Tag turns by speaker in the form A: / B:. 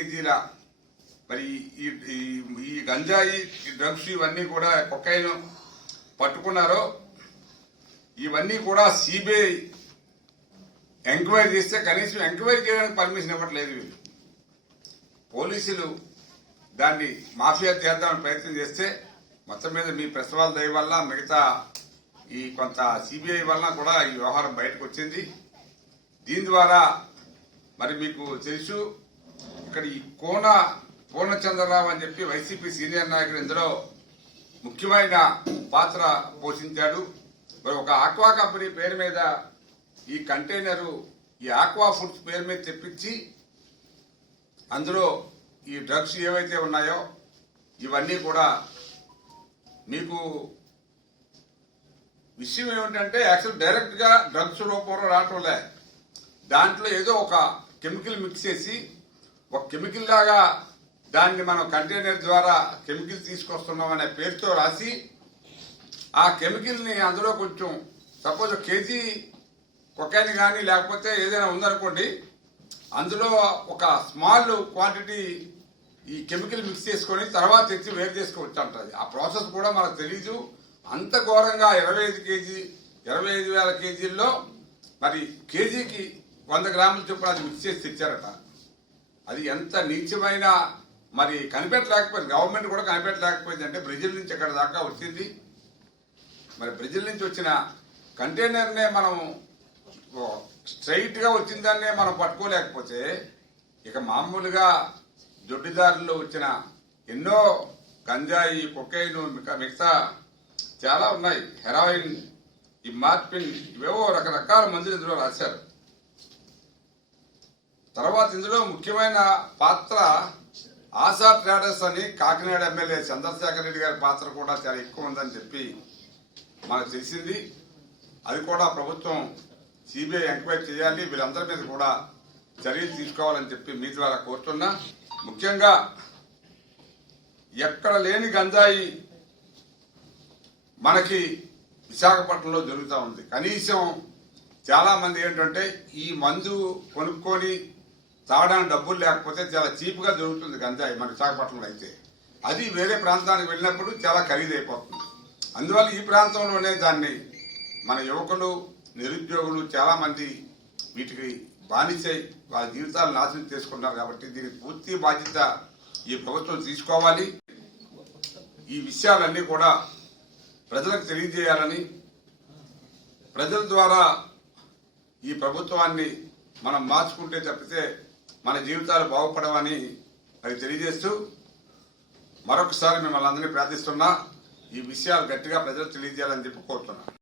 A: ఇలా మరి ఈ ఈ- గంజాయి ఈ డ్రగ్స్ ఇవన్నీ కూడా కొకైన్ పట్టుకున్నారో ఇవన్నీ కూడా సిబిఐ ఎంక్వైరీ చేస్తే కనీసం ఎంక్వైరీ చేయడానికి పర్మిషన్ ఇవ్వట్లేదు వీళ్ళు. పోలీసులు దాన్ని మాఫియా చేద్దామని ప్రయత్నం చేస్తే మొత్తం మీద మీ ప్రసవాల వాళ్ళ దయ వల్ల మిగతా ఈ కొంత సిబిఐ వల్ల కూడా ఈ వ్యవహారం బయటకు వచ్చింది. దీని ద్వారా మరి మీకు తెలుసు ఇక్కడ ఈ కోన పూర్ణచంద్రరావు అని చెప్పి వైసీపీ సీనియర్ నాయకుడు ఇందులో ముఖ్యమైన పాత్ర పోషించాడు. మరి ఒక ఆక్వా కంపెనీ పేరు మీద ఈ కంటైనరు ఈ ఆక్వా ఫుడ్స్ పేరు మీద తెప్పించి అందులో ఈ డ్రగ్స్ ఏవైతే ఉన్నాయో ఇవన్నీ కూడా మీకు విషయం ఏమిటంటే యాక్చువల్ డైరెక్ట్గా డ్రగ్స్ రూపంలో రావటం లే. దాంట్లో ఏదో ఒక కెమికల్ మిక్స్ చేసి ఒక కెమికల్ లాగా దాన్ని మనం కంటైనర్ ద్వారా కెమికల్ తీసుకొస్తున్నాం అనే పేరుతో రాసి ఆ కెమికల్ని అందులో కొంచెం సపోజ్ కేజీ కొకైన్ కానీ లేకపోతే ఏదైనా ఉందనుకోండి అందులో ఒక స్మాల్ క్వాంటిటీ ఈ కెమికల్ మిక్స్ చేసుకొని తర్వాత తెచ్చి వేరు చేసుకోవచ్చు అంటది ఆ ప్రాసెస్ కూడా మనకు తెలీదు. అంత ఘోరంగా ఇరవై ఐదు కేజీ ఇరవై ఐదు వేల కేజీల్లో మరి కేజీకి వంద గ్రాముల చొప్పున అది మిక్స్ చేసి తెచ్చారట. అది ఎంత నీచమైన మరి కనిపెట్టలేకపోయింది. గవర్నమెంట్ కూడా కనిపెట్టలేకపోయింది అంటే బ్రెజిల్ నుంచి ఎక్కడ దాకా వచ్చింది. మరి బ్రెజిల్ నుంచి వచ్చిన కంటైనర్నే మనం స్ట్రైట్గా వచ్చిన మనం పట్టుకోలేకపోతే ఇక మామూలుగా దొడ్డిదారుల్లో వచ్చిన ఎన్నో గంజాయి కొకైన్ మిగతా చాలా ఉన్నాయి. హెరాయిన్ ఈ మార్పిన్ ఇవేవో రకరకాల మందులు ఇందులో రాశారు. తర్వాత ఇందులో ముఖ్యమైన పాత్ర ఆశా ట్రేడర్స్ అని కాకినాడ ఎమ్మెల్యే చంద్రశేఖర్ రెడ్డి గారి పాత్ర కూడా చాలా ఎక్కువ ఉందని చెప్పి మనకు తెలిసింది. అది కూడా ప్రభుత్వం సిబిఐ ఎంక్వైరీ చేయాలి. వీళ్ళందరి మీద కూడా చర్యలు తీసుకోవాలని చెప్పి మీ ద్వారా కోరుతున్నా. ముఖ్యంగా ఎక్కడ లేని గంజాయి మనకి విశాఖపట్నంలో జరుగుతూ ఉంది. కనీసం చాలా మంది ఏంటంటే ఈ మందు కొనుక్కొని తాగడానికి డబ్బులు లేకపోతే చాలా చీప్గా దొరుకుతుంది గంజాయి మన విశాఖపట్నంలో అయితే. అది వేరే ప్రాంతానికి వెళ్ళినప్పుడు చాలా ఖరీదైపోతుంది. అందువల్ల ఈ ప్రాంతంలోనే దాన్ని మన యువకులు నిరుద్యోగులు చాలామంది వీటికి బానిసై వాళ్ళ జీవితాలు నాశనం చేసుకున్నారు కాబట్టి దీనికి పూర్తి బాధ్యత ఈ ప్రభుత్వం తీసుకోవాలి. ఈ విషయాలన్నీ కూడా ప్రజలకు తెలియజేయాలని ప్రజల ద్వారా ఈ ప్రభుత్వాన్ని మనం మార్చుకుంటే తప్పితే మన జీవితాలు బాగుపడవని అది తెలియజేస్తూ మరొకసారి మిమ్మల్ని అందరినీ ప్రార్థిస్తున్నా. ఈ విషయాలు గట్టిగా ప్రజలకు తెలియజేయాలని చెప్పి కోరుతున్నాను